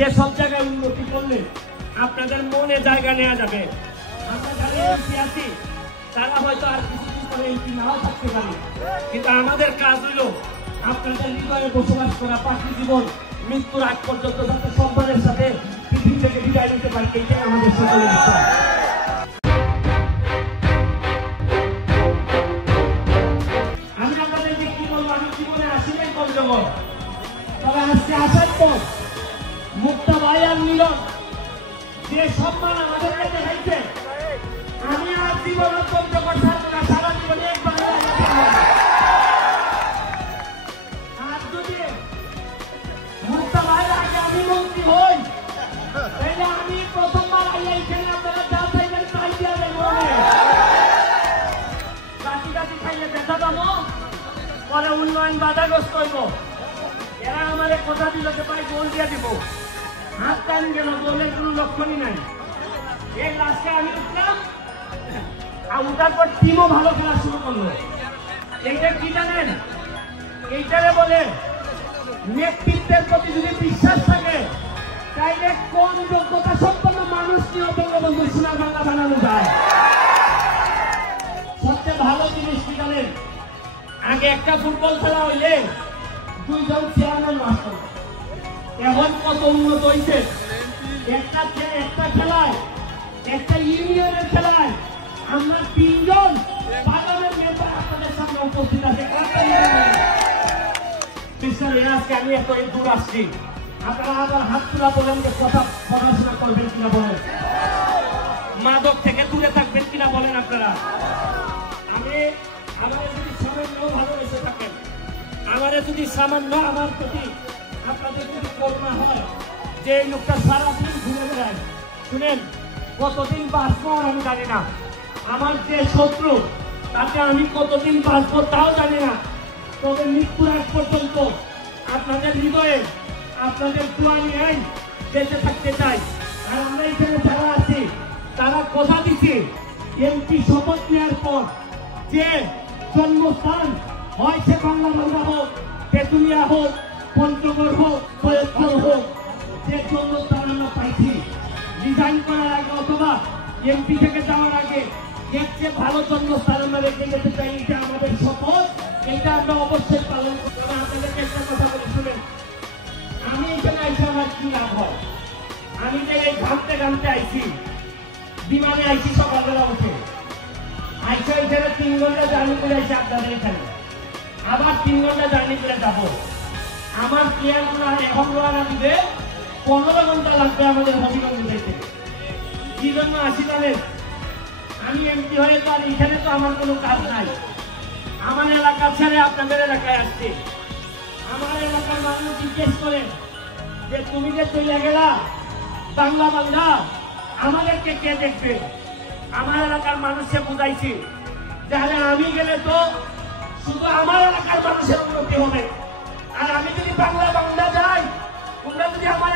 যে সব জায়গায় উন্নতি করলে আপনাদের মনে জায়গা নেওয়া যাবে। আমরা যারা এমপি আছি তারা হয়তো আর কিছুদিন পরে এমপি নাও থাকতে পারে, কিন্তু আমাদের কাজ হলো আপনাদের হৃদয়ে বসবাস করা, পাখি জীবন মৃত্যুর আগ পর্যন্ত যাতে সম্মানের সাথে পৃথিবী থেকে বিদায় নিতে পারি, এইটাই আমাদের সকলের ইচ্ছা। আমি আপনাদেরকে কি বলবো, আমি জীবনে আসি নাই পঞ্চগড়, তবে আজকে আসার পর মুক্তা ভাই আর মিলন যে সম্মান আমাদেরকে দেখাইছে, আমি আর জীবন পঞ্চগড় ছাড়বো না, সারা জীবনে একবার আর যদি মুক্তা ভাইয়ের আগে আমি মন্ত্রী হই, তাহলে আমি প্রথমবার আইয়া এখানে আপনারা যা চাইবেন তাই দিয়া দেবো। কাটি কাটি খাইলে ব্যথা দামো, পরে উন্নয়ন বাধাগ্রস্ত হইব। এরা আমার কথা দিল যে ভাই গোল দিয়ে দিব, হাত টান গেল, গোলের কোনো লক্ষণই নাই। এই লাস্টে আমি উঠলাম, আর উঠার পর টিমও ভালো খেলা শুরু করলো। এইটা কি জানেন, এইটারে বলে নেতৃত্বের প্রতি যদি বিশ্বাস থাকে, তাইলে কোন যোগ্যতা সম্পন্ন মানুষ নিয়ে বঙ্গবন্ধু সোনার বাংলা বানানো যায়। সবচেয়ে ভালো জিনিস কি জানেন, আগে একটা ফুটবল খেলা হইলে 2 জন চেয়ারম্যান মাস্টার, এখন কত উন্নত হয়েছে। একটা খেলায়, একটা ইউনিয়নের খেলায় আমরা 3 জন পার্লামেন্ট মেম্বার আপনাদের সামনে উপস্থিত আছে। আজকে আমি এত দূর আসছি, আপনারা আবার হাত তোলা বলেন যে পড়াশোনা করবেন কিনা বলেন, মাদক থেকে দূরে থাকবেন কিনা বলেন আপনারা। আমি আমাদের যদি সামান্য ভালোবেসে থাকেন, আমাদের যদি সামান্য আমার প্রতি আপনাদের যদি করুণা হয়, যে এই লোকটা সারাদিন ঘুরে বেড়ায়, শুনেন কতদিন বাঁচবো আর আমি জানি না, আমার যে শত্রু তাকে আমি কতদিন বাঁচবো তাও জানি না, তবে মৃত্যুর আগ পর্যন্ত আপনাদের হৃদয়ে আপনাদের দোয়া নিয়ে বেঁচে থাকতে চাই। আর আমরা এখানে যারা আছি তারা কথা দিচ্ছি, এমপি শপথ নেওয়ার পর যে জন্মস্থান হয় সে বাংলা বাংলা হোক, তেঁতুলিয়া হোক, পঞ্চগড় হোক, সৈয়দপুর হোক, যে জন্মস্থান আমরা পাইছি, রিজাইন করার আগে অথবা এমপি থেকে যাওয়ার আগে এর চেয়ে ভালো জন্মস্থান আমরা রেখে যেতে চাই। এটা আমাদের শপথ, এটা আমরা অবশ্যই পালন করতে হবে। আপনাদেরকে একটা কথা বলে শুনেন, আমি এখানে আইসি আমার কি লাভ হয়? আমি যে এই ঘামতে ঘামতে আইছি, বিমানে আইছি সকালবেলা উঠে, আইসা এখানে 3 ঘন্টা জার্নি করে আইসি আপনাদের এখানে, আবার 3 ঘন্টা জার্নি করে যাবো। আমার প্লেয়ার গুলো এখন রওনা দিবে 15 ঘন্টা লাগবে আমাদের হবিগঞ্জ থেকে। কি জন্য আসি জানেন, আমি এমপি হয়ে তো আর এখানে তো আমার কোনো কাজ নাই, আমার এলাকা ছেড়ে আপনাদের এলাকায় আসছি। আমার এলাকার মানুষ জিজ্ঞেস করে যে তুমি যে চলে গেলা বাংলা বাংলা, আমাদেরকে কে দেখবে? আমার এলাকার মানুষকে বুঝাইছি যে আরে আমি গেলে তো শুধু আমার এলাকার মানুষের উন্নতি হবে, আর আমি যদি বাংলা বাংলা যাই, তোমরা যদি আমার